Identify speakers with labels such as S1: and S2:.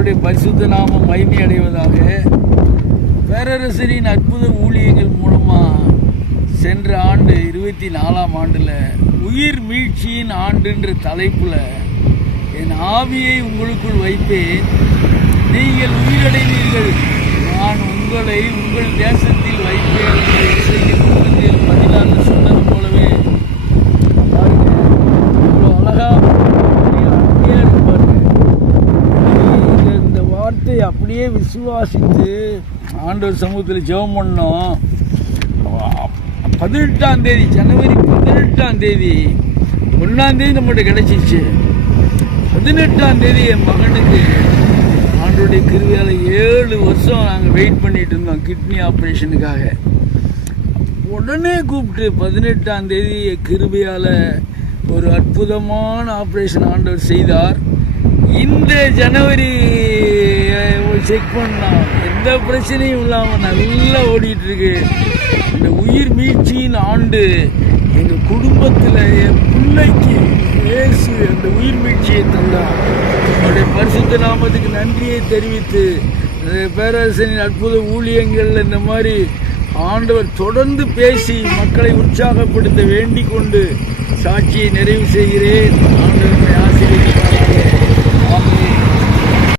S1: ஆண்டுடைய பரிசுத்த நாமம் மகிமை அடைவதாக பேரரசரின் அற்புத ஊழியங்கள் மூலமாக சென்ற ஆண்டு இருபத்தி நாலாம் ஆண்டில் உயிர் மீழ்ச்சியின் ஆண்டுன்ற தலைப்பில் என் ஆவியை உங்களுக்குள் வைப்பேன். நீங்கள் உயிரடைவீர்கள். நான் உங்களை உங்கள் தேசத்தில் அப்படியே விசுவாசித்து ஆண்டவர் சமூகத்தில் ஜெபம் பண்ணோம். பதினெட்டாம் தேதி ஜனவரி பதினெட்டாம் தேதி ஒன்றாம் தேதி நம்மகிட்ட கிடைச்சிச்சு. பதினெட்டாம் தேதி என் மகனுக்கு ஆண்டோடைய கிருவியால் ஏழு வருஷம் நாங்கள் வெயிட் பண்ணிட்டு இருந்தோம் கிட்னி ஆப்ரேஷனுக்காக உடனே கூப்பிட்டு பதினெட்டாம் தேதி கிருபையால் ஒரு அற்புதமான ஆப்ரேஷன் ஆண்டவர் செய்தார். இந்த ஜனவரி செக் பண்ணலாம். எந்த பிரச்சனையும் இல்லாமல் நல்லா ஓடிட்டு இருக்கு இந்த உயிர் மீட்சியின் ஆண்டு. எங்கள் குடும்பத்தில் என் பிள்ளைக்கு இயேசு அந்த உயிர் மீட்சியை தந்தார். அவருடைய பரிசுத்த நாமத்துக்கு நன்றியை தெரிவித்து பேரரசனின் அற்புத ஊழியங்கள் இந்த மாதிரி ஆண்டவர் தொடர்ந்து பேசி மக்களை உற்சாகப்படுத்த வேண்டிக் கொண்டு சாட்சியை நிறைவு செய்கிறேன். ஆண்டவரை ஆசிரியர்